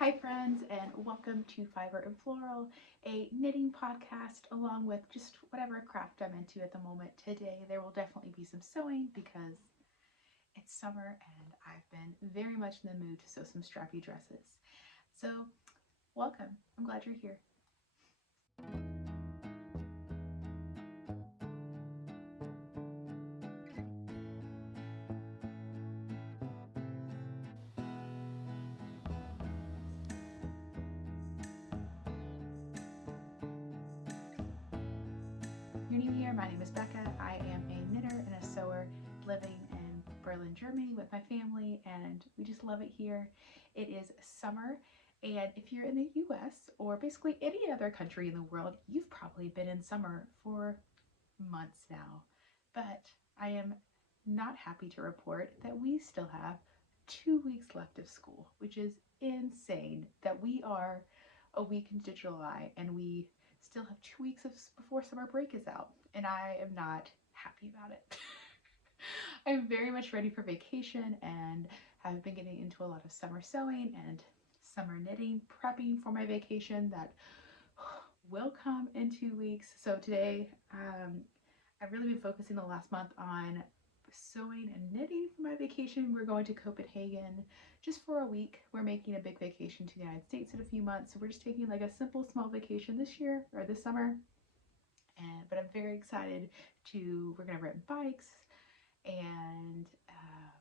Hi friends, and welcome to Fiber and Floral, a knitting podcast along with just whatever craft I'm into at the moment. Today there will definitely be some sewing because it's summer and I've been very much in the mood to sew some strappy dresses. So welcome, I'm glad you're here. If you're new here, my name is Becca. I am a knitter and a sewer living in Berlin, Germany with my family, and we just love it here. It is summer, and if you're in the US or basically any other country in the world, you've probably been in summer for months now. But I am not happy to report that we still have 2 weeks left of school, which is insane that we are a week into July and we still have 2 weeks before summer break is out, and I am not happy about it. I'm very much ready for vacation and have been getting into a lot of summer sewing and summer knitting, prepping for my vacation that will come in 2 weeks. So today, I've really been focusing the last month on sewing and knitting for my vacation. We're going to Copenhagen just for a week. We're making a big vacation to the United States in a few months. So we're just taking like a simple small vacation this year or this summer. But I'm very excited we're gonna rent bikes and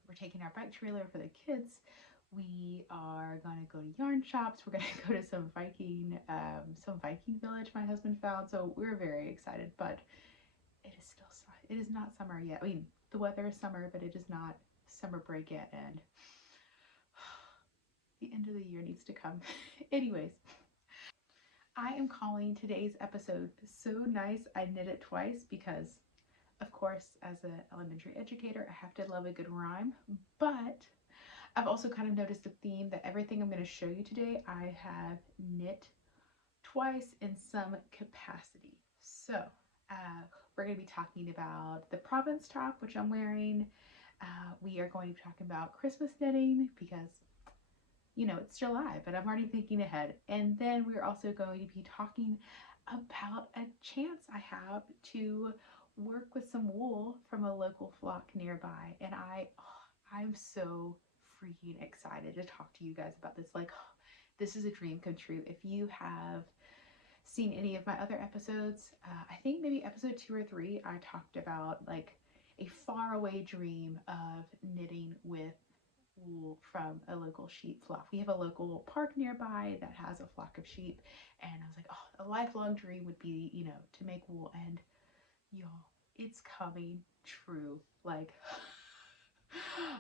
we're taking our bike trailer for the kids. We are gonna go to yarn shops. We're gonna go to some Viking village my husband found. So we're very excited, but it is not summer yet. I mean, the weather is summer, but it is not summer break yet, and the end of the year needs to come. Anyways, I am calling today's episode So Nice I Knit It Twice because, of course, as an elementary educator, I have to love a good rhyme, but I've also kind of noticed a theme that everything I'm going to show you today, I have knit twice in some capacity. So we're going to be talking about the Provence top, which I'm wearing. We are going to be talking about Christmas knitting because, you know, it's July, but I'm already thinking ahead. And then we're also going to be talking about a chance I have to work with some wool from a local flock nearby. And I'm so freaking excited to talk to you guys about this. Like, this is a dream come true. If you have seen any of my other episodes, I think maybe episode 2 or 3, I talked about like a faraway dream of knitting with wool from a local sheep flock. We have a local park nearby that has a flock of sheep, and I was like, oh, a lifelong dream would be, you know, to make wool, and y'all, it's coming true. Like,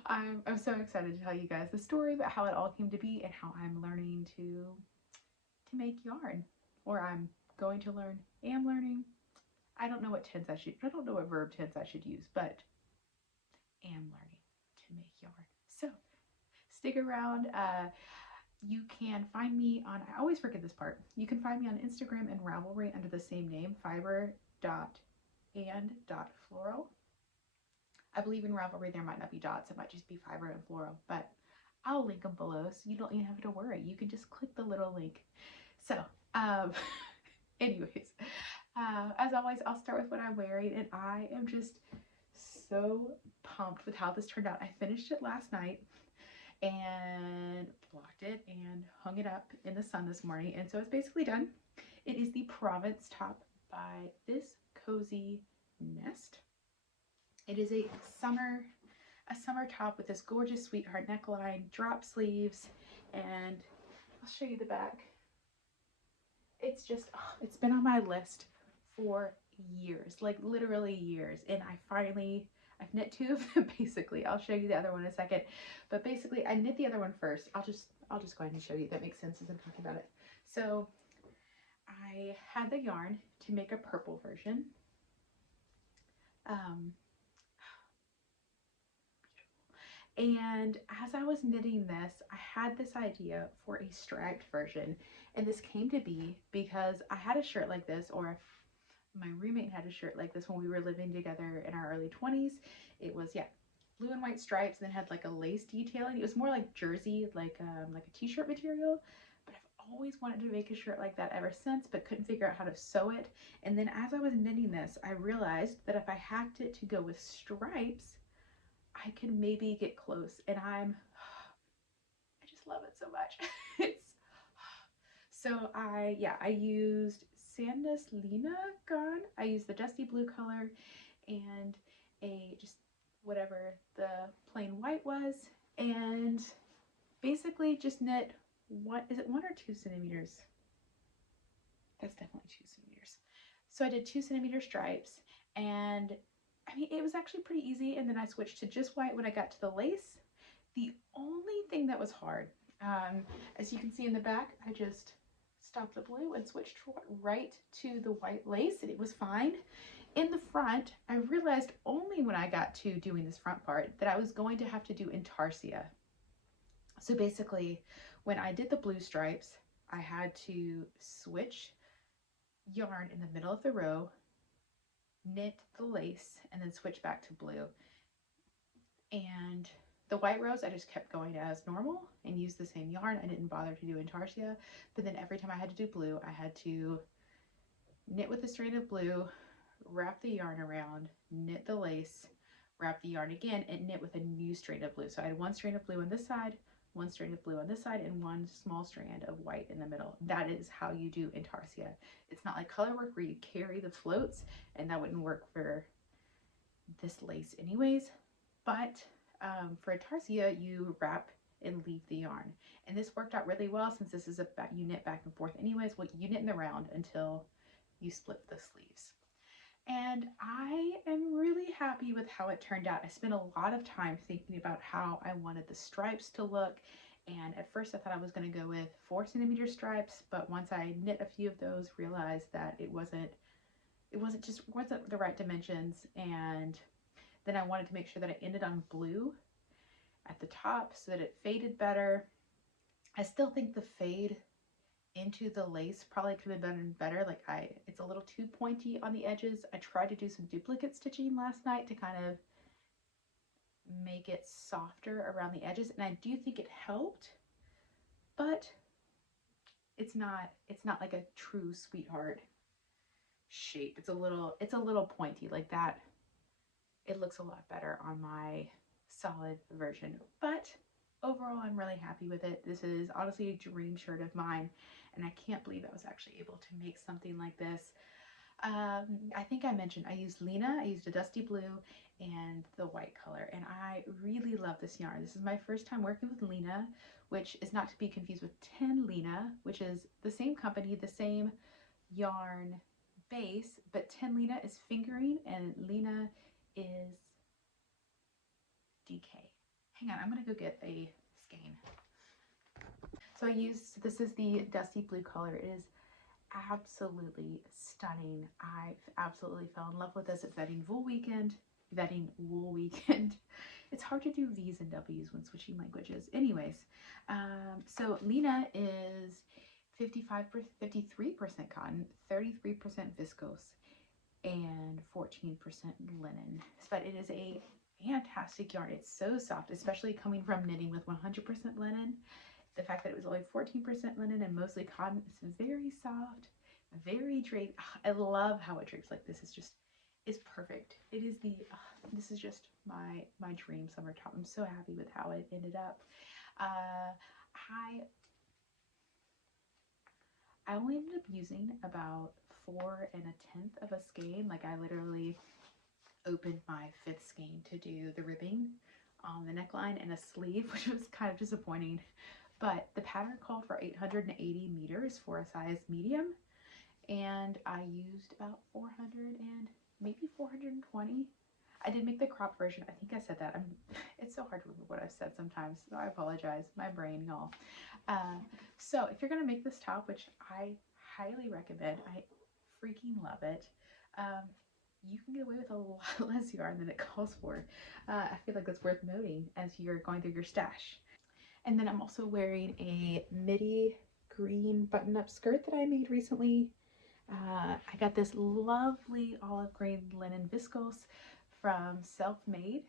I'm so excited to tell you guys the story about how it all came to be and how I'm learning to make yarn, or I'm going to am learning. I don't know what verb tense I should use, but am learning to make yarn. So stick around. You can find me on, I always forget this part, you can find me on Instagram and Ravelry under the same name, fiber.and.floral. I believe in Ravelry there might not be dots, it might just be Fiber and Floral, but I'll link them below so you don't even have to worry. You can just click the little link. So, anyways, as always, I'll start with what I'm wearing, and I am just so pumped with how this turned out. I finished it last night and blocked it and hung it up in the sun this morning, and so it's basically done. It is the Provence top by This Cozy Nest. It is a summer top with this gorgeous sweetheart neckline, drop sleeves, and I'll show you the back. It's just, it's been on my list for years, like literally years, and I've knit 2 of them basically. I'll show you the other one in a second, but basically I knit the other one first. I'll just go ahead and show you. That makes sense as I'm talking about it. So I had the yarn to make a purple version. And as I was knitting this, I had this idea for a striped version, and this came to be because I had a shirt like this, or my roommate had a shirt like this when we were living together in our early 20s. It was, yeah, blue and white stripes, and then had like a lace detailing. It was more like jersey, like a t-shirt material. But I've always wanted to make a shirt like that ever since, but couldn't figure out how to sew it. And then as I was knitting this, I realized that if I hacked it to go with stripes, I could maybe get close. And I just love it so much. It's so I used Sandus Lena Gone. I used the dusty blue color and a just whatever the plain white was, and basically just knit, what is it, 1 or 2 centimeters? That's definitely 2 centimeters. So I did 2 centimeter stripes, and I mean, it was actually pretty easy. And then I switched to just white when I got to the lace. The only thing that was hard, as you can see in the back, I just stopped the blue and switched right to the white lace, and it was fine. In the front, I realized only when I got to doing this front part that I was going to have to do intarsia. So basically, when I did the blue stripes, I had to switch yarn in the middle of the row, knit the lace, and then switch back to blue. And the white rows, I just kept going as normal and used the same yarn. I didn't bother to do intarsia, but then every time I had to do blue, I had to knit with a strand of blue, wrap the yarn around, knit the lace, wrap the yarn again, and knit with a new strand of blue. So I had one strand of blue on this side, one strand of blue on this side, and one small strand of white in the middle. That is how you do intarsia. It's not like color work where you carry the floats, and that wouldn't work for this lace anyways. But for intarsia, you wrap and leave the yarn. And this worked out really well since this is about, you knit back and forth anyways. Well, you knit in the round until you split the sleeves. And I am really happy with how it turned out. I spent a lot of time thinking about how I wanted the stripes to look. And at first I thought I was going to go with 4 centimeter stripes, but once I knit a few of those, realized that it wasn't the right dimensions. And then I wanted to make sure that I ended on blue at the top so that it faded better. I still think the fade into the lace probably could have been better. Like it's a little too pointy on the edges. I tried to do some duplicate stitching last night to kind of make it softer around the edges, and I do think it helped, but it's not like a true sweetheart shape. It's a little pointy like that. It looks a lot better on my solid version, but overall I'm really happy with it. This is honestly a dream shirt of mine, and I can't believe I was actually able to make something like this. I think I mentioned I used Lena. I used a dusty blue and the white color, and I really love this yarn. This is my first time working with Lena, which is not to be confused with Ten Lena, which is the same company, the same yarn base, but Ten Lena is fingering and Lena is DK. Hang on, I'm gonna go get a skein. So this is the dusty blue color. It is absolutely stunning. I absolutely fell in love with this at Vetting Wool Weekend. It's hard to do V's and W's when switching languages. Anyways, so Lena is 53% cotton, 33% viscose, and 14% linen. But it is a fantastic yarn. It's so soft, especially coming from knitting with 100% linen. The fact that it was only 14% linen and mostly cotton, it's very soft, very draped. I love how it drapes like this. It's perfect. It is this is just my dream summer top. I'm so happy with how it ended up. I only ended up using about 4 1/10 of a skein. Like I literally opened my 5th skein to do the ribbing on the neckline and a sleeve, which was kind of disappointing. But the pattern called for 880 meters for a size medium, and I used about 400 and maybe 420. I did make the crop version. I think I said that. It's so hard to remember what I've said sometimes, so I apologize. My brain, y'all. So if you're gonna make this top, which I highly recommend, I freaking love it. You can get away with a lot less yarn than it calls for. I feel like that's worth noting as you're going through your stash. And then I'm also wearing a midi green button-up skirt that I made recently. I got this lovely olive green linen viscose from Self Made,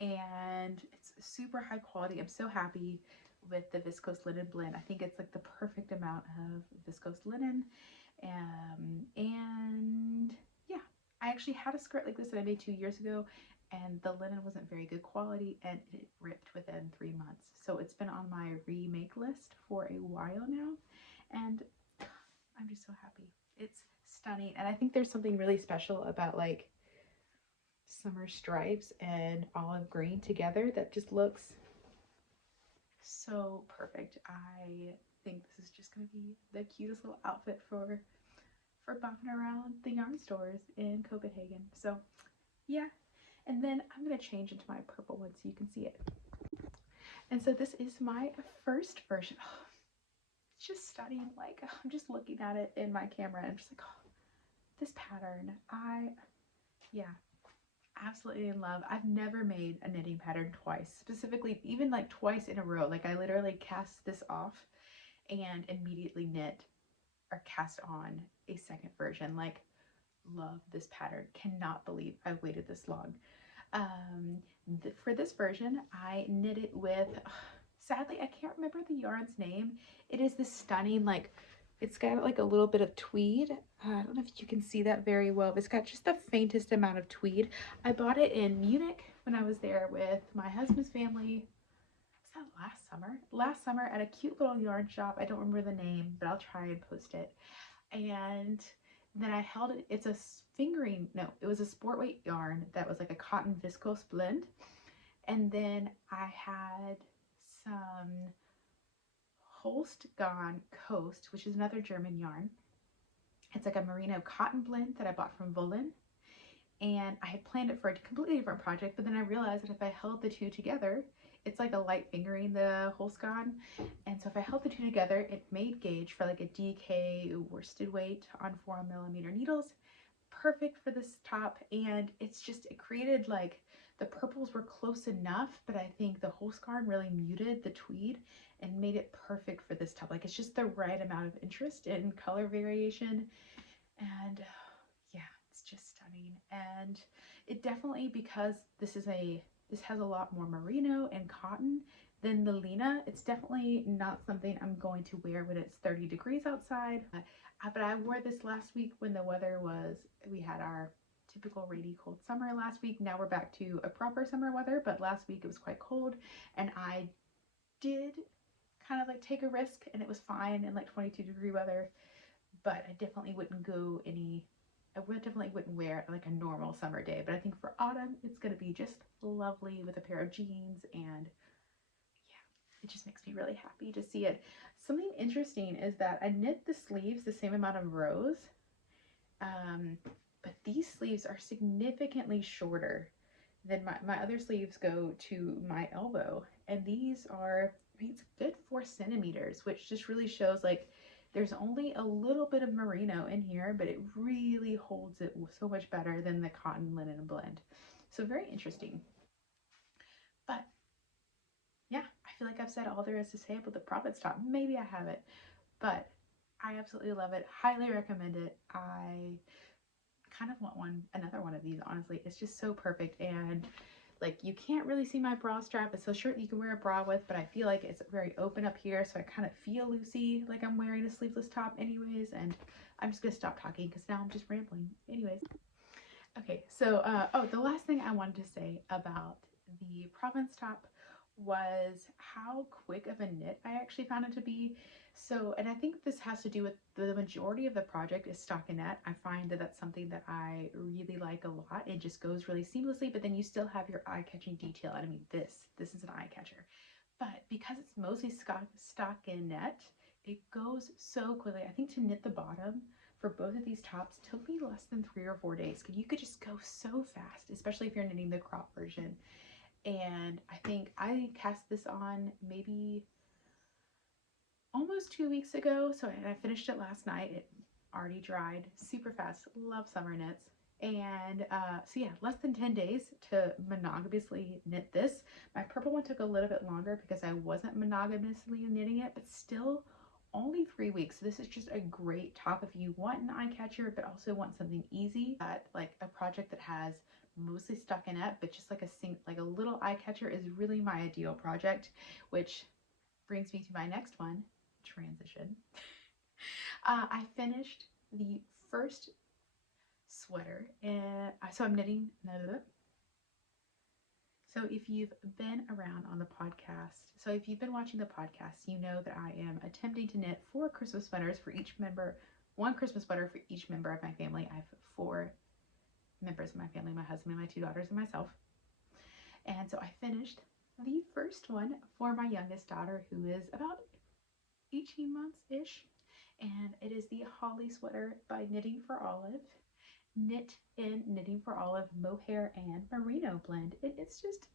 and it's super high quality. I'm so happy with the viscose linen blend. I think it's like the perfect amount of viscose linen. And yeah, I actually had a skirt like this that I made 2 years ago, and the linen wasn't very good quality and it ripped within 3 months. So it's been on my remake list for a while now, and I'm just so happy. It's stunning, and I think there's something really special about like summer stripes and olive green together that just looks so perfect. I think this is just going to be the cutest little outfit for bopping around the yarn stores in Copenhagen. So yeah, and then I'm going to change into my purple one so you can see it. And so this is my first version. Oh, it's just stunning. Like, I'm just looking at it in my camera and I'm just like, oh, this pattern, yeah, absolutely in love. I've never made a knitting pattern twice, specifically even like twice in a row. Like I literally cast this off and immediately knit or cast on a second version. Like, love this pattern. Cannot believe I've waited this long. For this version, I knit it with, sadly, I can't remember the yarn's name. It is this stunning, like, it's got like a little bit of tweed. I don't know if you can see that very well, but it's got just the faintest amount of tweed. I bought it in Munich when I was there with my husband's family. Was that last summer? Last summer at a cute little yarn shop. I don't remember the name, but I'll try and post it. And then I held it. It's a fingering, no, it was a sport weight yarn that was like a cotton viscose blend. And then I had some Holst Gone Coast, which is another German yarn. It's like a merino cotton blend that I bought from Wollin. And I had planned it for a completely different project, but then I realized that if I held the two together, it's like a light fingering, the Holston. And so if I held the two together, it made gauge for like a DK worsted weight on 4mm needles. Perfect for this top. And it's just, it created like, the purples were close enough, but I think the Holston really muted the tweed and made it perfect for this top. Like, it's just the right amount of interest in color variation. And yeah, it's just stunning. And it definitely, because this has a lot more merino and cotton than the Lena, it's definitely not something I'm going to wear when it's 30 degrees outside. But I wore this last week when the weather was, we had our typical rainy cold summer last week. Now we're back to a proper summer weather, but last week it was quite cold, and I did kind of like take a risk, and it was fine in like 22-degree weather, but I definitely wouldn't go definitely wouldn't wear it like a normal summer day. But I think for autumn, it's going to be just lovely with a pair of jeans, and yeah, it just makes me really happy to see it. Something interesting is that I knit the sleeves the same amount of rows, but these sleeves are significantly shorter than my other sleeves go to my elbow, and these are, I mean, it's a good 4 centimeters, which just really shows like there's only a little bit of merino in here, but it really holds it so much better than the cotton linen blend. So very interesting. But yeah, I feel like I've said all there is to say about the Provence top. Maybe I haven't, but I absolutely love it. Highly recommend it. I kind of want another one of these, honestly. It's just so perfect. And like, you can't really see my bra strap. It's so short that you can wear a bra with, but I feel like it's very open up here, so I kind of feel loosey, like I'm wearing a sleeveless top anyways. And I'm just gonna stop talking because now I'm just rambling anyways. Okay, so oh, the last thing I wanted to say about the Provence top was how quick of a knit I actually found it to be. So, and I think this has to do with the majority of the project is stockinette. I find that that's something that I really like a lot. It just goes really seamlessly, but then you still have your eye-catching detail. And I mean, this is an eye catcher. But because it's mostly stockinette, it goes so quickly. I think to knit the bottom for both of these tops took me less than 3 or 4 days. You could just go so fast, especially if you're knitting the crop version. And I think I cast this on maybe almost 2 weeks ago. So I finished it last night. It already dried super fast. Love summer knits. And so yeah, less than 10 days to monogamously knit this. My purple one took a little bit longer because I wasn't monogamously knitting it, but still only 3 weeks. So this is just a great top if you want an eye catcher, but also want something easy, like a project that has mostly stockinette, but just like like a little eye catcher is really my ideal project, which brings me to my next one, transition. I finished the first sweater, and so I'm knitting. So if you've been around on the podcast, so if you've been watching the podcast, you know that I am attempting to knit 4 Christmas sweaters for each member, 1 Christmas sweater for each member of my family. I have 4 members of my family, my husband, my 2 daughters, and myself. And so I finished the first one for my youngest daughter, who is about 18 months-ish. And it is the Holly sweater by Knitting for Olive. Knit in Knitting for Olive mohair and merino blend. It's just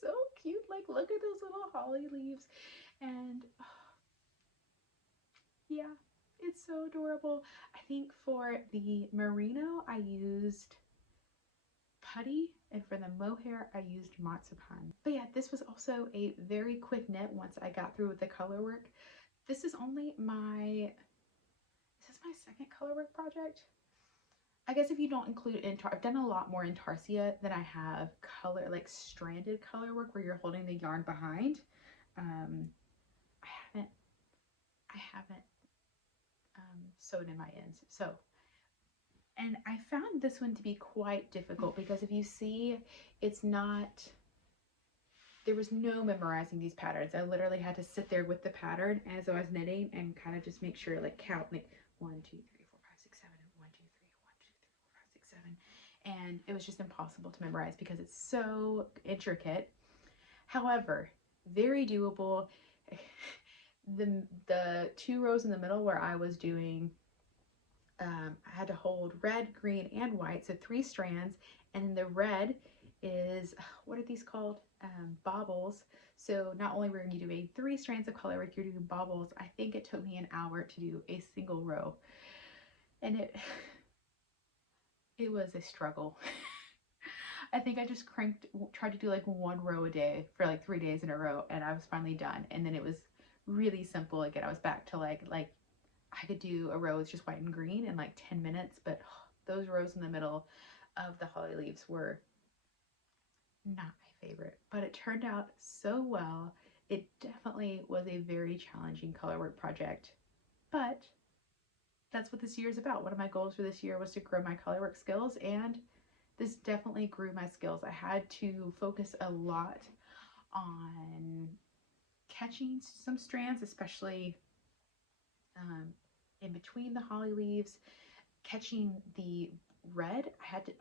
so cute. Like, look at those little holly leaves, and yeah, it's so adorable. I think for the merino I used putty, and for the mohair I used marzipan. But yeah, this was also a very quick knit once I got through with the color work. This is only my, is this my second color work project? I guess if you don't include I've done a lot more intarsia than I have color, like stranded color work where you're holding the yarn behind. I haven't sewed in my ends. So, and I found this one to be quite difficult because if you see, it's not, there was no memorizing these patterns. I literally had to sit there with the pattern as I was knitting and kind of just make sure, like count, like 1, 2, 3, 4, 5, 6, 7, 1, 2, 3, 1, 2, 3, 4, 5, 6, 7. And it was just impossible to memorize because it's so intricate. However, very doable. The 2 rows in the middle where I was doing, I had to hold red, green, and white, so 3 strands, and the red is, what are these called? Baubles. So not only were you doing 3 strands of color work, you're doing baubles. I think it took me an hour to do a single row, and it was a struggle. I think I just tried to do like 1 row a day for like 3 days in a row, and I was finally done. And then it was really simple again. I was back to like I could do a row with just white and green in like 10 minutes, but those rows in the middle of the holly leaves were not my favorite, but it turned out so well. It definitely was a very challenging color work project, but that's what this year is about. One of my goals for this year was to grow my color work skills, and this definitely grew my skills. I had to focus a lot on catching some strands, especially in between the holly leaves, catching the red. I had to,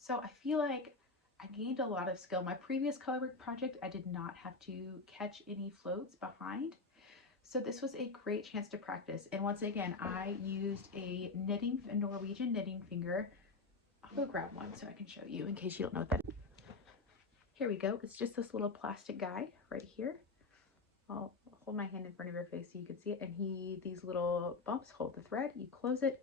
so I feel like I gained a lot of skill. My previous color work project, I did not have to catch any floats behind. So this was a great chance to practice. And once again, I used a Norwegian knitting finger. I'll go grab one so I can show you in case you don't know what that is. Here we go. It's just this little plastic guy right here. I'll hold my hand in front of your face so you can see it. And these little bumps hold the thread. You close it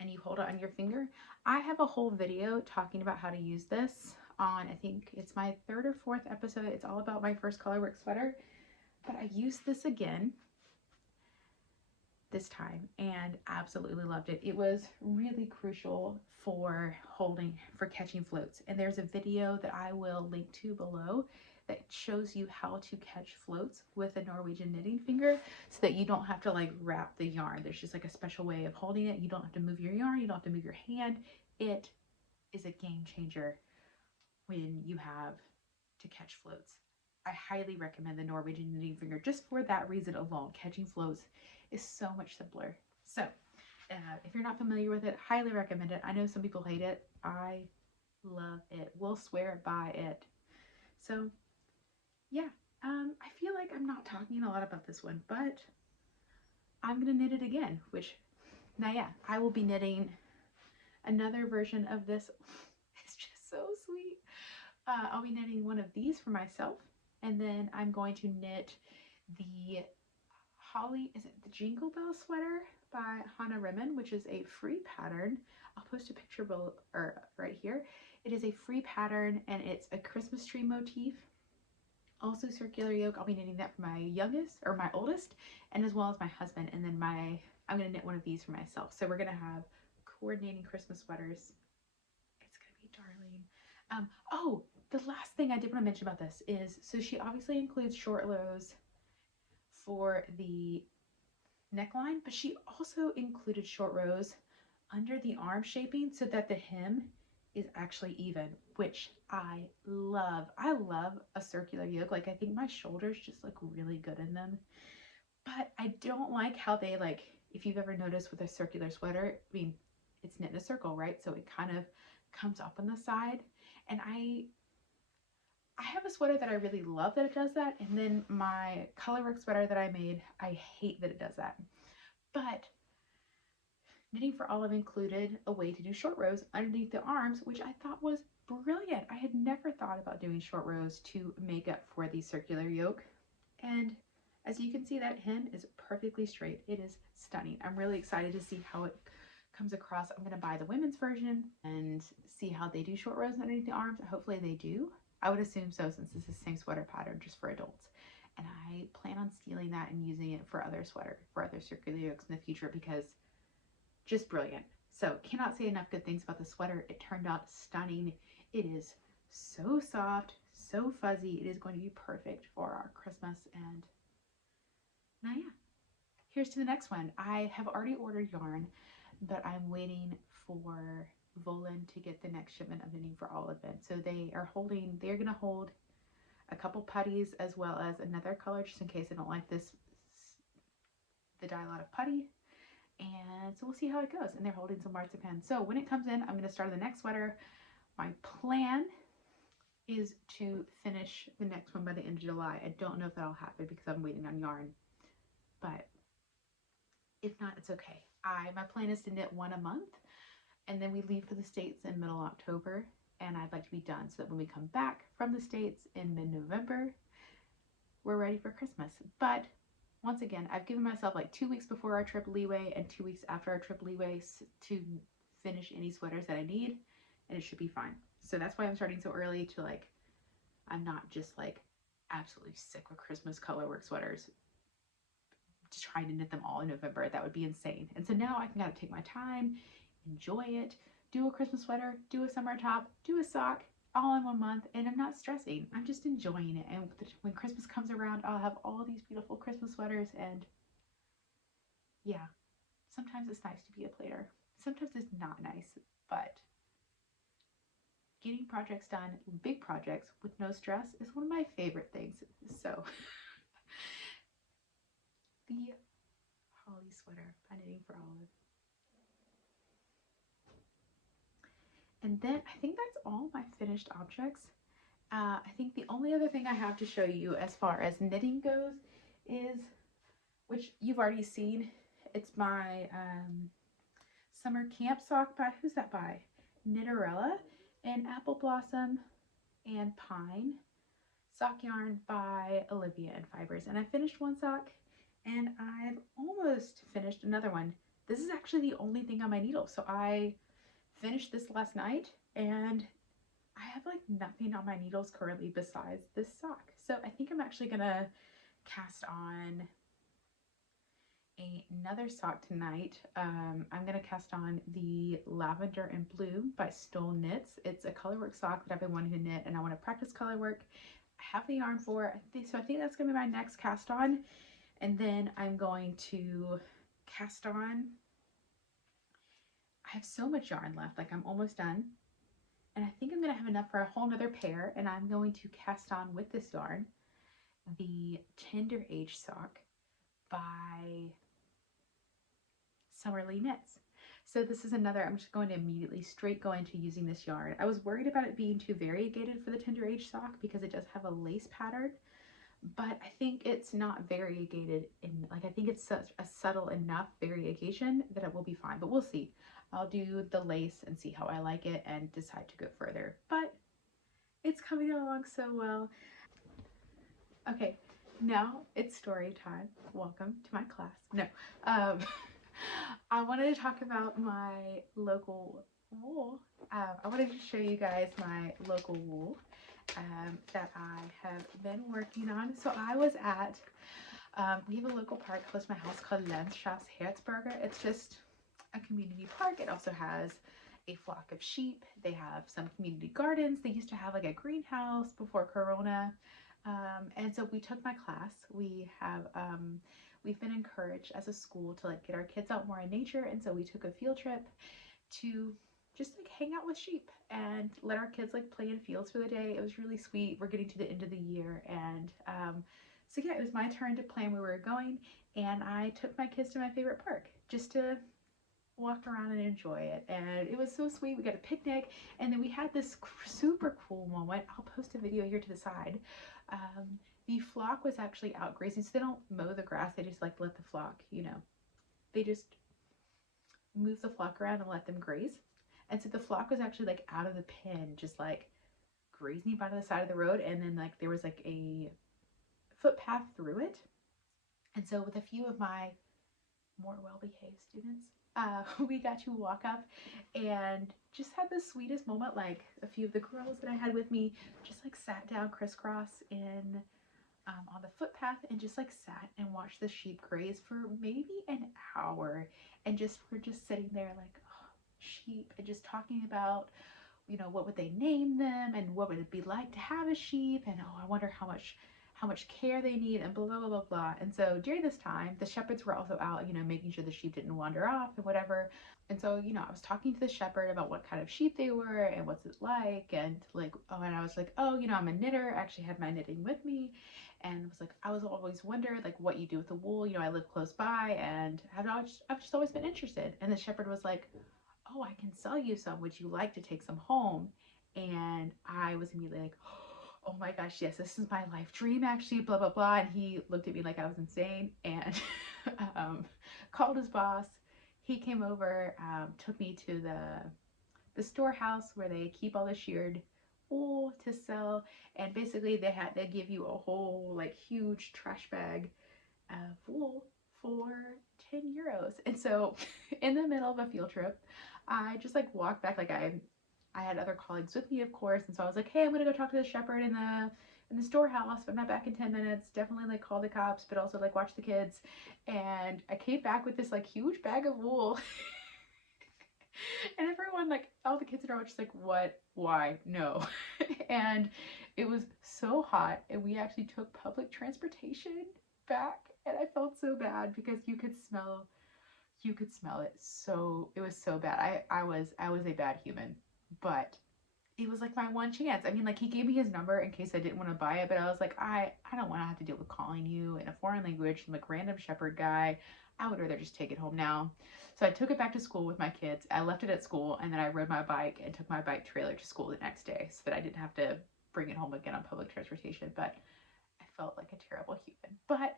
and you hold it on your finger. I have a whole video talking about how to use this on, I think it's my 3rd or 4th episode. It's all about my first color work sweater, but I used this again this time and absolutely loved it. It was really crucial for catching floats. And there's a video that I will link to below that shows you how to catch floats with a Norwegian knitting finger so that you don't have to like wrap the yarn. There's just like a special way of holding it. You don't have to move your yarn. You don't have to move your hand. It is a game changer when you have to catch floats. I highly recommend the Norwegian knitting finger just for that reason alone. Catching floats is so much simpler. So if you're not familiar with it, highly recommend it. I know some people hate it. I love it. We'll swear by it. So yeah, I feel like I'm not talking a lot about this one, but I'm gonna knit it again, now yeah, I will be knitting another version of this. It's just so sweet. I'll be knitting one of these for myself, and then I'm going to knit the Holly, is it the Jingle Bell sweater by Hannah Rimmon, which is a free pattern. I'll post a picture below, or right here. It is a free pattern and it's a Christmas tree motif. Also circular yoke. I'll be knitting that for my youngest, or my oldest, and as well as my husband. And then I'm gonna knit one of these for myself. So we're gonna have coordinating Christmas sweaters. It's gonna be darling. Oh, the last thing I did want to mention about this is, so she obviously includes short rows for the neckline, but she also included short rows under the arm shaping so that the hem is actually even, which I love. I love a circular yoke. Like, I think my shoulders just look really good in them, but I don't like how they, like, if you've ever noticed with a circular sweater, I mean, it's knit in a circle, right? So it kind of comes up on the side. And I have a sweater that I really love that it does that. And then my colorwork sweater that I made, I hate that it does that. But Knitting for Olive included a way to do short rows underneath the arms, which I thought was brilliant. I had never thought about doing short rows to make up for the circular yoke. And as you can see, that hem is perfectly straight. It is stunning. I'm really excited to see how it comes across. I'm going to buy the women's version and see how they do short rows underneath the arms. Hopefully they do. I would assume so, since it's the same sweater pattern just for adults. And I plan on stealing that and using it for other circular yokes in the future, because just brilliant. So cannot say enough good things about the sweater. It turned out stunning. It is so soft, so fuzzy. It is going to be perfect for our Christmas. And now, yeah, here's to the next one. I have already ordered yarn, but I'm waiting for Volan to get the next shipment of Knitting for Olive in. So they're going to hold a couple putties as well as another color, just in case I don't like the dye lot of putty. And so we'll see how it goes. And they're holding some marzipan. So when it comes in, I'm going to start on the next sweater. My plan is to finish the next one by the end of July. I don't know if that'll happen because I'm waiting on yarn, but if not, it's okay. My plan is to knit one a month, and then we leave for the States in middle October, and I'd like to be done so that when we come back from the States in mid-November, we're ready for Christmas. But once again, I've given myself like 2 weeks before our trip leeway and 2 weeks after our trip leeway to finish any sweaters that I need, and it should be fine. So that's why I'm starting so early, to like, I'm not just like absolutely sick with Christmas colorwork sweaters, just trying to knit them all in November. That would be insane. And so now I can kind of take my time, enjoy it, do a Christmas sweater, do a summer top, do a sock, all in 1 month, and I'm not stressing. I'm just enjoying it. And when Christmas comes around, I'll have all these beautiful Christmas sweaters. And yeah, sometimes it's nice to be a planner. Sometimes it's not nice, but getting projects done, big projects with no stress, is one of my favorite things. So the Holly sweater by Knitting for Olive. And then I think that's all my finished objects. I think the only other thing I have to show you as far as knitting goes is, which you've already seen, it's my summer camp sock by, who's that by? Knitterella, and Apple Blossom and Pine sock yarn by Olivia and Fibers. And I finished one sock and I've almost finished another one. This is actually the only thing on my needle. So I finished this last night, and I have like nothing on my needles currently besides this sock. So I think I'm actually gonna cast on another sock tonight. I'm gonna cast on the Lavender and Blue by Stole Knits. It's a colorwork sock that I've been wanting to knit, and I want to practice colorwork. I have the yarn for it, so I think that's gonna be my next cast on. And then I'm going to cast on, I have so much yarn left, like I'm almost done. And I think I'm gonna have enough for a whole nother pair, and I'm going to cast on with this yarn the Tender Age sock by Summerly Knits. So this is another, I'm just going to immediately straight go into using this yarn. I was worried about it being too variegated for the Tender Age sock because it does have a lace pattern, but I think it's not variegated in, like, I think it's such a subtle enough variegation that it will be fine, but we'll see. I'll do the lace and see how I like it and decide to go further, but it's coming along so well. Okay, now it's story time. Welcome to my class. No, I wanted to talk about my local wool. I wanted to show you guys my local wool that I have been working on. So I was at, we have a local park close to my house called Landschaftsherzberger. It's just a community park. It also has a flock of sheep. They have some community gardens. They used to have like a greenhouse before Corona. And so we took my class. We've been encouraged as a school to like get our kids out more in nature. And so we took a field trip to just like hang out with sheep and let our kids like play in fields for the day. It was really sweet. We're getting to the end of the year, and so yeah, it was my turn to plan where we were going, and I took my kids to my favorite park just to walk around and enjoy it. And it was so sweet. We got a picnic, and then we had this super cool moment. I'll post a video here to the side. The flock was actually out grazing, so they don't mow the grass. They just like let the flock, you know, they just move the flock around and let them graze. And so the flock was actually like out of the pen, just like grazing by the side of the road. And then like there was like a footpath through it. And so with a few of my more well-behaved students, we got to walk up and just had the sweetest moment. Like a few of the girls that I had with me just like sat down crisscross in on the footpath and just like sat and watched the sheep graze for maybe an hour, and just we're just sitting there like, oh, sheep, and just talking about, you know, what would they name them and what would it be like to have a sheep, and oh, I wonder how much care they need, and blah blah blah blah. And so during this time the shepherds were also out, you know, making sure the sheep didn't wander off and whatever. And so, you know, I was talking to the shepherd about what kind of sheep they were and what's it like, and like, oh, and I was like, oh, you know, I'm a knitter. I actually had my knitting with me, and was like, I was always wondered like what you do with the wool. You know, I live close by, and I've just always been interested. And the shepherd was like, oh, I can sell you some. Would you like to take some home? And I was immediately like, oh my gosh, yes, this is my life dream, actually, blah, blah, blah. And he looked at me like I was insane, and called his boss. He came over, took me to the storehouse where they keep all the sheared wool to sell. And basically they give you a whole like huge trash bag of wool for 10 euros. And so in the middle of a field trip, I just like walked back. Like I had other colleagues with me, of course, and so I was like, hey, I'm gonna go talk to the shepherd in the storehouse, but I'm not back in 10 minutes. Definitely like call the cops, but also like watch the kids. And I came back with this like huge bag of wool. And everyone, like all the kids in our just like, what, why, no. And it was so hot, and we actually took public transportation back, and I felt so bad because you could smell it. So it was so bad. I was a bad human, but it was like my one chance. I mean, like he gave me his number in case I didn't want to buy it, but I was like, I don't want to have to deal with calling you in a foreign language, some like random shepherd guy. I would rather just take it home now. So I took it back to school with my kids. I left it at school, and then I rode my bike and took my bike trailer to school the next day so that I didn't have to bring it home again on public transportation. But I felt like a terrible human. But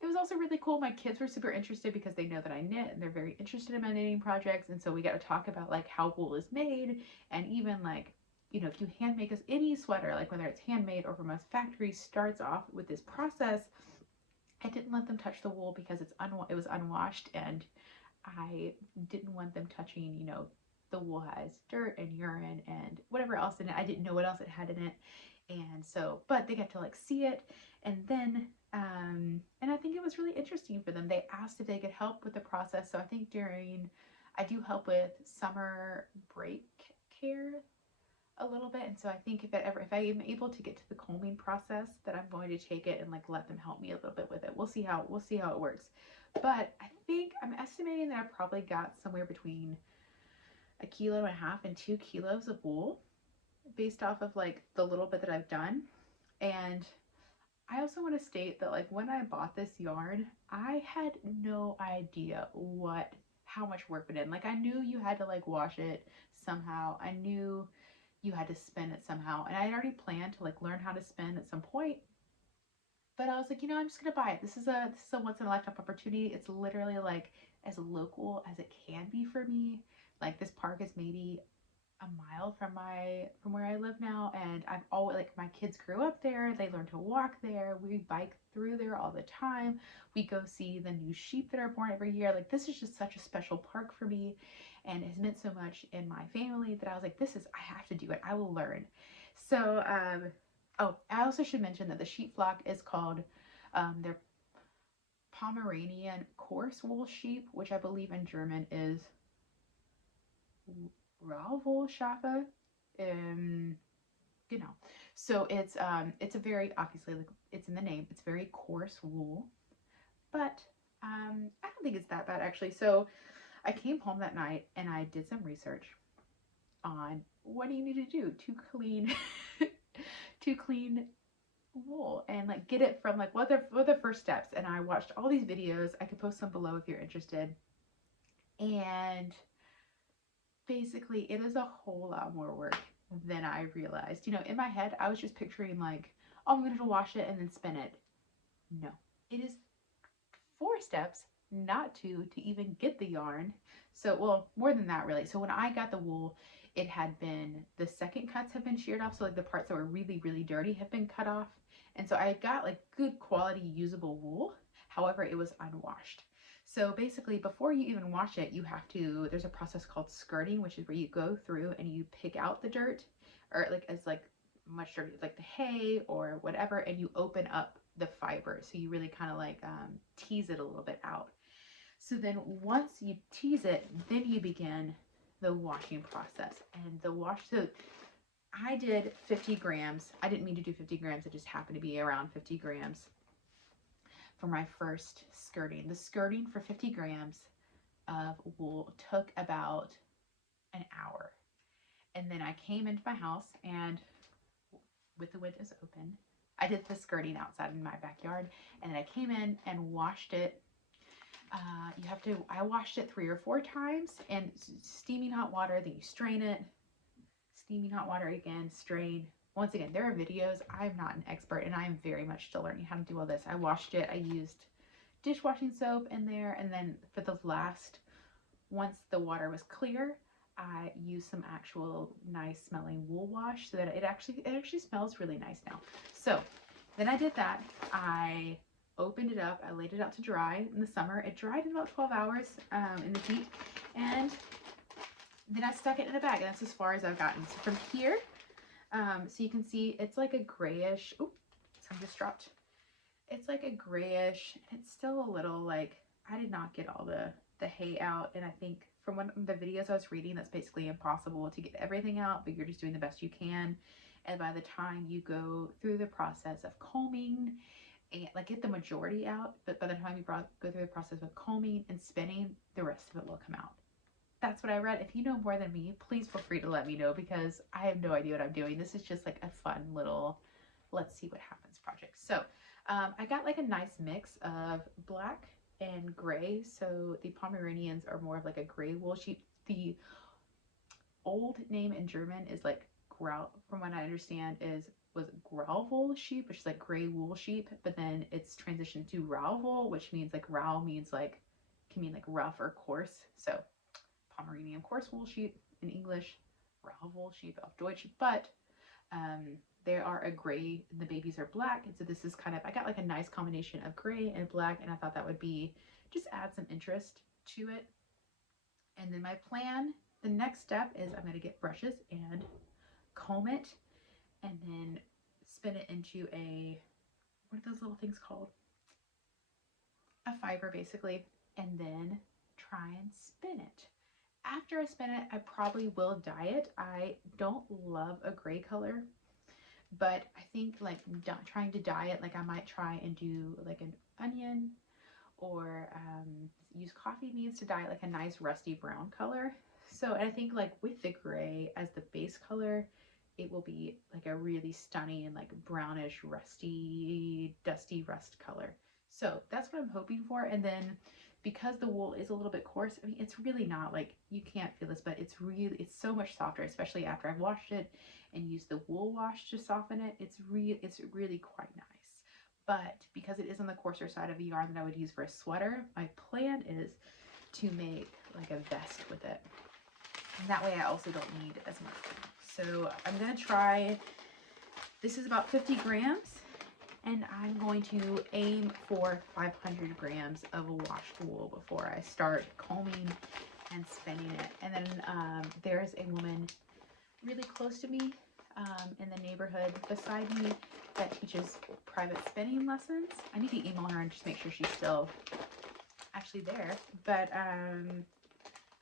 it was also really cool. My kids were super interested because they know that I knit, and they're very interested in my knitting projects. And so we got to talk about like how wool is made, and even like, you know, if you hand make us any sweater, like whether it's handmade or from a factory, starts off with this process. I didn't let them touch the wool because it was unwashed, and I didn't want them touching, you know, the wool has dirt and urine and whatever else in it. I didn't know what else it had in it. And so, but they got to like see it. And then, and I think it was really interesting for them. They asked if they could help with the process. So I think I do help with summer break care a little bit. And so I think if I am able to get to the combing process, that I'm going to take it and like let them help me a little bit with it. We'll see how it works. But I think I'm estimating that I probably got somewhere between 1.5 kilos and 2 kilos of wool based off of like the little bit that I've done. And I also want to state that like when I bought this yarn, I had no idea how much work went in. Like I knew you had to like wash it somehow. I knew you had to spin it somehow. And I had already planned to like learn how to spin at some point. But I was like, you know, I'm just gonna buy it. This is a once in a lifetime opportunity. It's literally like as local as it can be for me. Like this park is maybe a mile from where I live now, and I've always like my kids grew up there. They learned to walk there. We bike through there all the time. We go see the new sheep that are born every year. Like this is just such a special park for me, and it has meant so much in my family that I was like, I have to do it. I will learn. So oh, I also should mention that the sheep flock is called their Pomeranian coarse wool sheep, which I believe in German is ramble shafa. You know, so it's a very, obviously, like it's in the name, it's very coarse wool, but I don't think it's that bad actually. So I came home that night and I did some research on what do you need to do to clean to clean wool, and like get it from, like, what are the first steps. And I watched all these videos. I could post some below if you're interested. And basically it is a whole lot more work than I realized. You know, in my head I was just picturing like, oh, I'm going to wash it and then spin it. No, it is 4 steps, not 2, to even get the yarn. So, well, more than that really. So when I got the wool, it had been, the second cuts have been sheared off. So like the parts that were really, really dirty have been cut off. And so I got like good quality usable wool. However, it was unwashed. So basically before you even wash it, you have to, there's a process called skirting, which is where you go through and you pick out the dirt, or like as like much dirt, like the hay or whatever, and you open up the fiber. So you really kind of like tease it a little bit out. So then once you tease it, then you begin the washing process. And the wash, so I did 50 grams. I didn't mean to do 50 grams. It just happened to be around 50 grams for my first skirting. The skirting for 50 grams of wool took about an hour. And then I came into my house, and with the windows open, I did the skirting outside in my backyard, and then I came in and washed it. I washed it 3 or 4 times in steaming hot water, then you strain it, steaming hot water again, strain. Once again, there are videos. I'm not an expert, and I'm very much still learning how to do all this. I washed it. I used dishwashing soap in there, and then for the last, once the water was clear, I used some actual nice smelling wool wash so that it actually smells really nice now. So then I did that. I opened it up. I laid it out to dry in the summer. It dried in about 12 hours in the heat, and then I stuck it in a bag, and that's as far as I've gotten. So from here, so you can see it's like a grayish. Oop, some just dropped. It's like a grayish. It's still a little like, I did not get all the hay out, and I think from one of the videos I was reading, that's basically impossible to get everything out, but you're just doing the best you can. And by the time you go through the process of combing and like get the majority out, but by the time you go through the process of combing and spinning, the rest of it will come out. That's what I read. If you know more than me, please feel free to let me know, because I have no idea what I'm doing. This is just like a fun little, let's see what happens project. So I got like a nice mix of black and gray. So the Pomeranians are more of like a gray wool sheep. The old name in German is like Grau, from what I understand, was Grauwool sheep, which is like gray wool sheep, but then it's transitioned to Rauwool, which means like Rau means like, can mean like rough or coarse. So Pomeranian coarse wool sheep in English, Rauwool sheep auf Deutsch, but they are a gray, the babies are black, and so this is kind of, I got like a nice combination of gray and black, and I thought that would be, just add some interest to it. And then my plan, the next step is I'm going to get brushes and comb it, and then spin it into a, what are those little things called? A fiber basically, and then try and spin it. After I spin it, I probably will dye it. I don't love a gray color, but I think like trying to dye it, like I might try and do like an onion, or use coffee beans to dye it like a nice rusty brown color. So I think like with the gray as the base color, it will be like a really stunning and like brownish, rusty, dusty rust color. So that's what I'm hoping for. And then because the wool is a little bit coarse, I mean, it's really not like, you can't feel this, but it's so much softer, especially after I've washed it and used the wool wash to soften it. It's really quite nice. But because it is on the coarser side of a yarn that I would use for a sweater, my plan is to make like a vest with it. And that way I also don't need as much. So I'm going to try, this is about 50 grams, and I'm going to aim for 500 grams of washed wool before I start combing and spinning it. And then there's a woman really close to me in the neighborhood beside me that teaches private spinning lessons. I need to email her and just make sure she's still actually there. But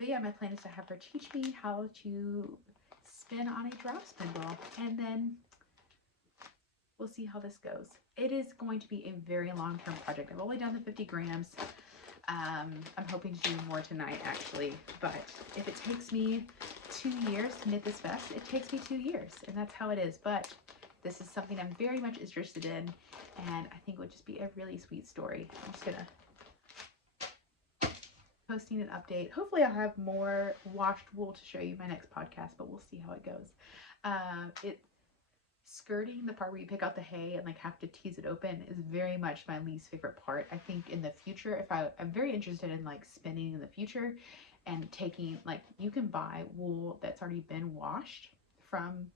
But yeah, my plan is to have her teach me how to spin on a drop spindle, and then we'll see how this goes. It is going to be a very long-term project. I've only done the 50 grams. I'm hoping to do more tonight, actually. But if it takes me 2 years to knit this vest, it takes me 2 years, and that's how it is. But this is something I'm very much interested in, and I think it would just be a really sweet story. I'm just gonna posting an update. Hopefully I'll have more washed wool to show you my next podcast, but we'll see how it goes. Skirting the part where you pick out the hay and like have to tease it open is very much my least favorite part. I think in the future, if I'm very interested in like spinning in the future and taking, like, you can buy wool that's already been washed from,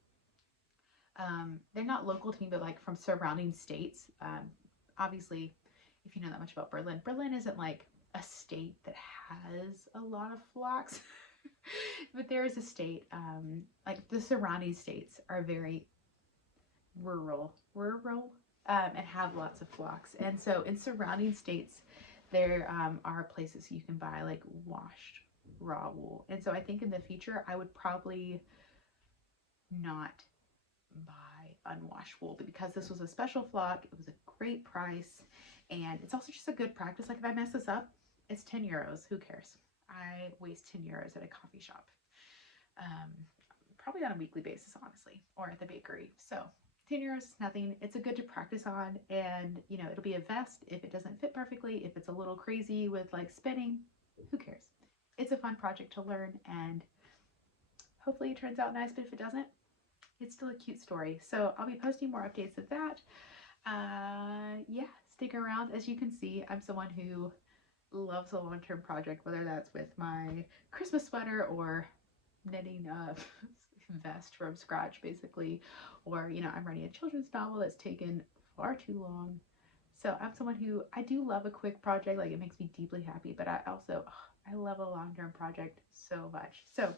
they're not local to me, but like from surrounding states. Obviously, if you know that much about Berlin, Berlin isn't like a state that has a lot of flocks, but there is a state, like the surrounding states are very rural, and have lots of flocks. And so in surrounding states, there are places you can buy like washed raw wool. And so I think in the future, I would probably not buy unwashed wool, but because this was a special flock, it was a great price, and it's also just a good practice. Like if I mess this up, it's 10 euros. Who cares? I waste 10 euros at a coffee shop, probably on a weekly basis, honestly, or at the bakery. So 10 euros is nothing. It's a good to practice on, and you know, it'll be a vest. If it doesn't fit perfectly, if it's a little crazy with like spinning, who cares? It's a fun project to learn, and hopefully it turns out nice, but if it doesn't, it's still a cute story. So I'll be posting more updates of that. Yeah, stick around. As you can see, I'm someone who loves a long-term project, whether that's with my Christmas sweater or knitting a vest from scratch, basically, or, you know, I'm writing a children's novel that's taken far too long. So I'm someone who, I do love a quick project, like it makes me deeply happy, but I also, I love a long-term project so much. So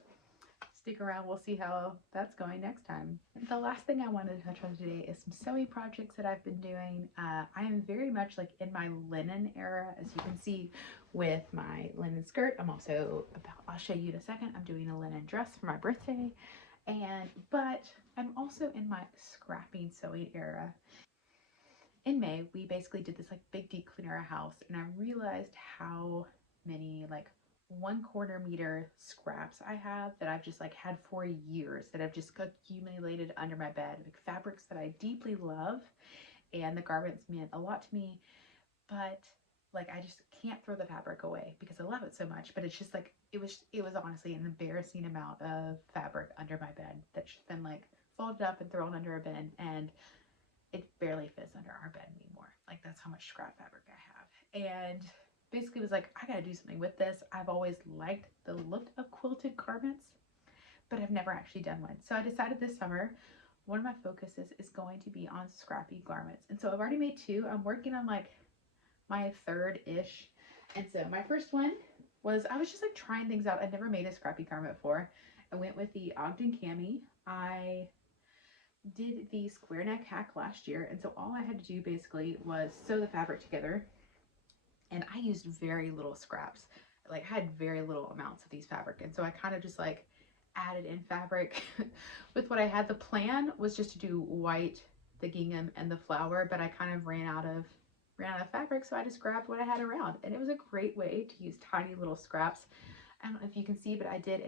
stick around, we'll see how that's going next time. The last thing I wanted to touch on today is some sewing projects that I've been doing. I am very much like in my linen era, as you can see with my linen skirt. I'm also I'll show you in a second, I'm doing a linen dress for my birthday. But I'm also in my scrapping sewing era. In May, we basically did this like big deep clean our house, and I realized how many like 1/4 meter scraps I have that I've just like had for years, that I've just accumulated under my bed, like fabrics that I deeply love, and the garments meant a lot to me, but like I just can't throw the fabric away because I love it so much. But it's just like it was honestly an embarrassing amount of fabric under my bed that's just been like folded up and thrown under a bin, and it barely fits under our bed anymore. Like that's how much scrap fabric I have. And basically was like, I gotta do something with this. I've always liked the look of quilted garments, but I've never actually done one. So I decided this summer, one of my focuses is going to be on scrappy garments. And so I've already made 2. I'm working on like my 3rd-ish. And so my first one was, I was just like trying things out. I'd never made a scrappy garment before. I went with the Ogden cami. I did the square neck hack last year, and so all I had to do basically was sew the fabric together, and I used very little scraps. Like I had very little amounts of these fabric, and so I kind of just like added in fabric with what I had. The plan was just to do white, the gingham, and the flower, but I kind of ran out of fabric, so I just grabbed what I had around, and it was a great way to use tiny little scraps. I don't know if you can see, but I did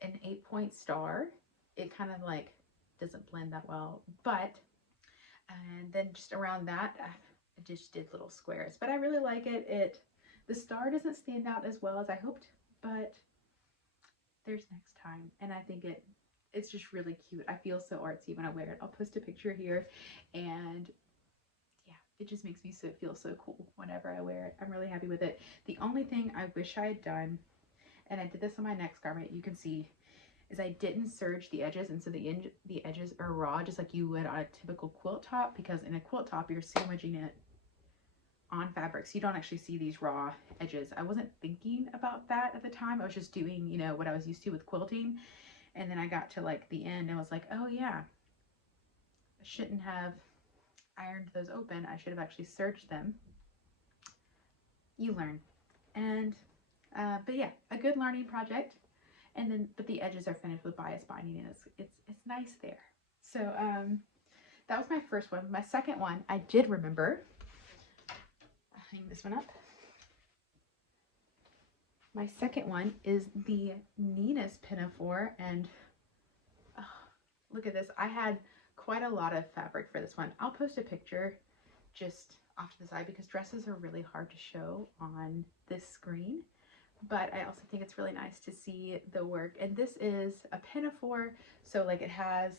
an 8-point star. It kind of like doesn't blend that well, but and then just around that I just did little squares, but I really like it. The star doesn't stand out as well as I hoped, but there's next time. And I think it's just really cute. I feel so artsy when I wear it. I'll post a picture here, and yeah, it just makes me feel so cool whenever I wear it. I'm really happy with it. The only thing I wish I had done, and I did this on my next garment, you can see, is I didn't serge the edges, and so the edges are raw, just like you would on a typical quilt top, because in a quilt top you're sandwiching it on fabric, so you don't actually see these raw edges. I wasn't thinking about that at the time. I was just doing, you know, what I was used to with quilting, and then I got to like the end and was like, oh yeah, I shouldn't have ironed those open. I should have actually serged them. You learn. And But yeah, a good learning project. And then, but the edges are finished with bias binding, and it's nice there. So that was my first one. My second one, I did remember. I'll hang this one up. My second one is the Nina's Pinafore, and oh, look at this. I had quite a lot of fabric for this one. I'll post a picture just off to the side because dresses are really hard to show on this screen, but I also think it's really nice to see the work. And this is a pinafore, so like it has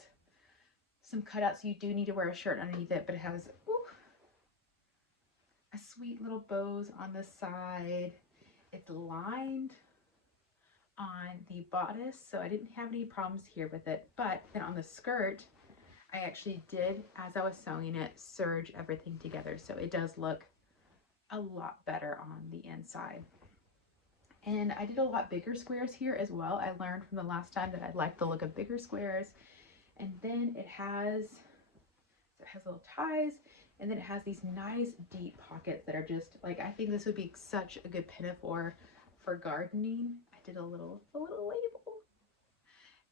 some cutouts. You do need to wear a shirt underneath it, but it has a sweet little bows on the side. It's lined on the bodice, so I didn't have any problems here with it. But then on the skirt, I actually did, as I was sewing it, serge everything together, so it does look a lot better on the inside. And I did a lot bigger squares here as well. I learned from the last time that I like the look of bigger squares. And then it has little ties, and then it has these nice deep pockets that are just like, I think this would be such a good pinafore for gardening. I did a little label.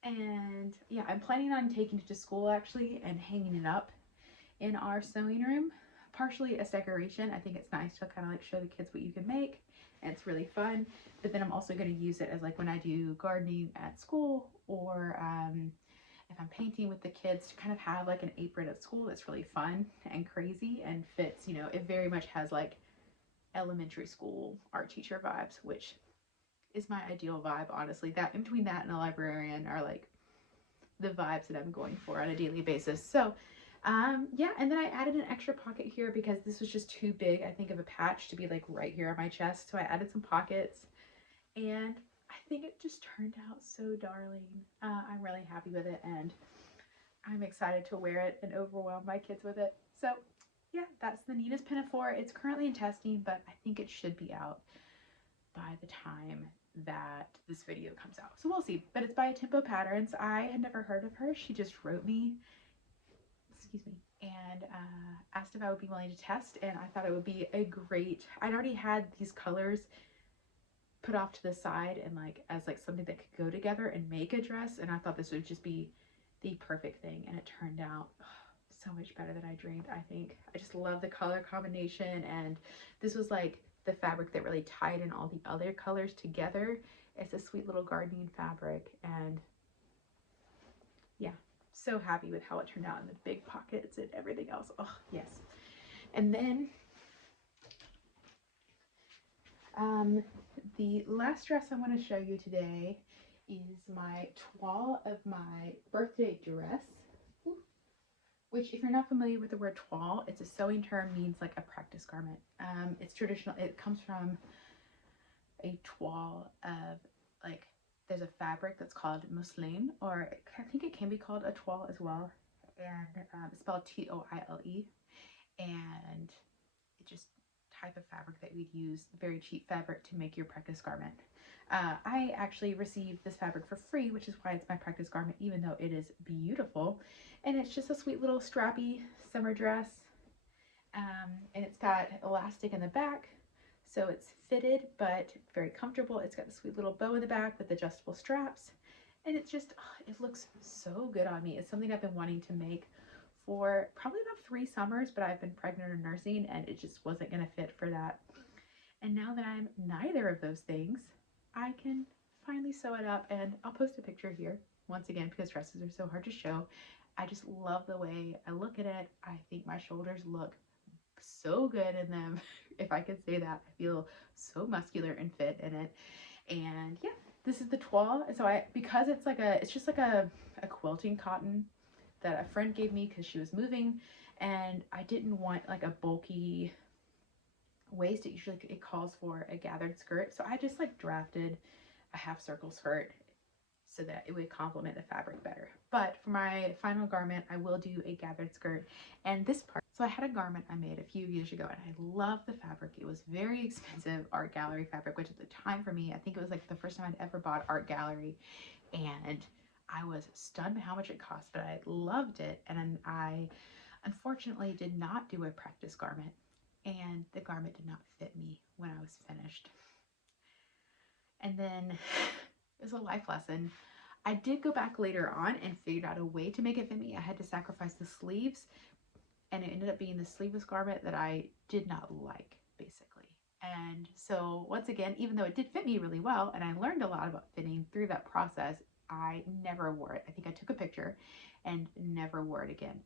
And yeah, I'm planning on taking it to school actually and hanging it up in our sewing room, partially as decoration. I think it's nice to kind of like show the kids what you can make, and it's really fun. But then I'm also going to use it as like when I do gardening at school, or if I'm painting with the kids, to kind of have like an apron at school that's really fun and crazy and fits, you know, it very much has like elementary school art teacher vibes, which is my ideal vibe, honestly. That in between that and a librarian are like the vibes that I'm going for on a daily basis. So yeah, and then I added an extra pocket here because this was just too big, I think, of a patch to be like right here on my chest. So I added some pockets, and I think it just turned out so darling. I'm really happy with it, and I'm excited to wear it and overwhelm my kids with it. So yeah, that's the Nina's Pinafore. It's currently in testing, but I think it should be out by the time that this video comes out. So we'll see. But it's by Tempo Patterns. I had never heard of her. She just wrote me, excuse me, and asked if I would be willing to test, and I thought it would be a great, I'd already had these colors put off to the side and like as like something that could go together and make a dress, and I thought this would just be the perfect thing, and it turned out so much better than I dreamed. I think I just love the color combination, and this was like the fabric that really tied in all the other colors together. It's a sweet little gardening fabric, and yeah, so happy with how it turned out, and the big pockets and everything else. Oh yes. And then the last dress I want to show you today is my toile of my birthday dress, which, if you're not familiar with the word toile, it's a sewing term, means like a practice garment. It's traditional. It comes from a toile of like, there's a fabric that's called mousseline, or I think it can be called a toile as well, and it's spelled T-O-I-L-E, and it just type of fabric that we'd use, very cheap fabric to make your practice garment. I actually received this fabric for free, which is why it's my practice garment, even though it is beautiful. And it's just a sweet little strappy summer dress. And it's got elastic in the back, so it's fitted but very comfortable. It's got the sweet little bow in the back with adjustable straps, and it's just, it looks so good on me. It's something I've been wanting to make for probably about 3 summers, but I've been pregnant or nursing, and it just wasn't going to fit for that. And now that I'm neither of those things, I can finally sew it up, and I'll post a picture here once again because dresses are so hard to show. I just love the way I look at it. I think my shoulders look so good in them. If I could say that, I feel so muscular and fit in it. And yeah, this is the toile. And so because it's like it's just like a quilting cotton that a friend gave me because she was moving, and I didn't want like a bulky waist. It calls for a gathered skirt, so I just like drafted a half circle skirt so that it would complement the fabric better. But for my final garment, I will do a gathered skirt. And this part, so I had a garment I made a few years ago, and I love the fabric. It was very expensive art gallery fabric, which at the time for me, I think it was like the first time I'd ever bought art gallery, and I was stunned by how much it cost, but I loved it. And I unfortunately did not do a practice garment, and the garment did not fit me when I was finished. And then as a life lesson, I did go back later on and figured out a way to make it fit me. I had to sacrifice the sleeves, and it ended up being the sleeveless garment that I did not like, basically. And so once again, even though it did fit me really well and I learned a lot about fitting through that process, I never wore it. I think I took a picture and never wore it again.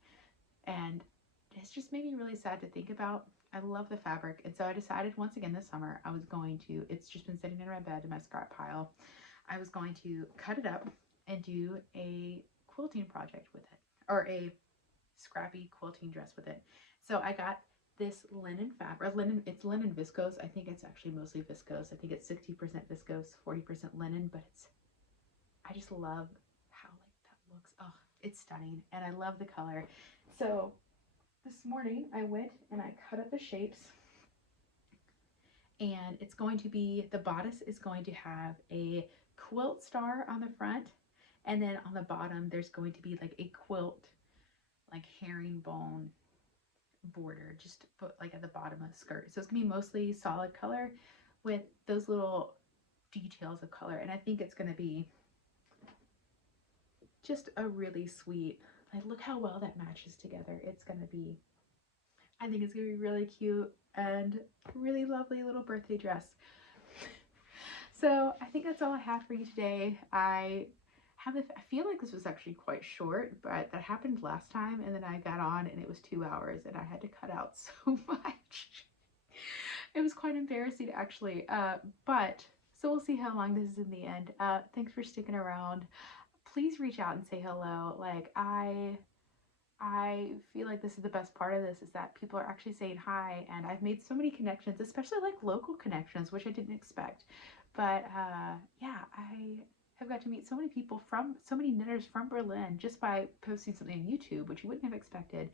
And it's just made me really sad to think about. I love the fabric. And so I decided once again this summer I was going to, it's just been sitting in my bed in my scrap pile. I was going to cut it up and do a quilting project with it, or a scrappy quilting dress with it. So I got this linen fabric, it's linen viscose. I think it's actually mostly viscose. I think it's 60% viscose, 40% linen, but I just love how like that looks. Oh, it's stunning. And I love the color. So this morning I went and I cut up the shapes, and it's going to be, the bodice is going to have a quilt star on the front, and then on the bottom there's going to be like a quilt, like herringbone border, just put like at the bottom of the skirt. So it's gonna be mostly solid color with those little details of color, and I think it's gonna be just a really sweet, like, look how well that matches together. It's gonna be, I think it's gonna be really cute and really lovely little birthday dress. So I think that's all I have for you today. I feel like this was actually quite short, but that happened last time, and then I got on and it was 2 hours and I had to cut out so much. It was quite embarrassing actually, but so we'll see how long this is in the end. Thanks for sticking around. Please reach out and say hello. Like, I feel like this is the best part of this, is that people are actually saying hi, and I've made so many connections, especially like local connections, which I didn't expect. But yeah, I have got to meet so many people from, so many knitters from Berlin just by posting something on YouTube, which you wouldn't have expected,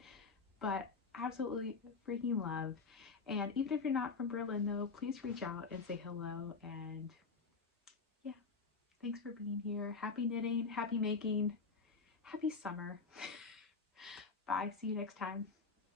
but absolutely freaking love. And even if you're not from Berlin though, please reach out and say hello. And yeah, thanks for being here. Happy knitting, happy making, happy summer. Bye, see you next time.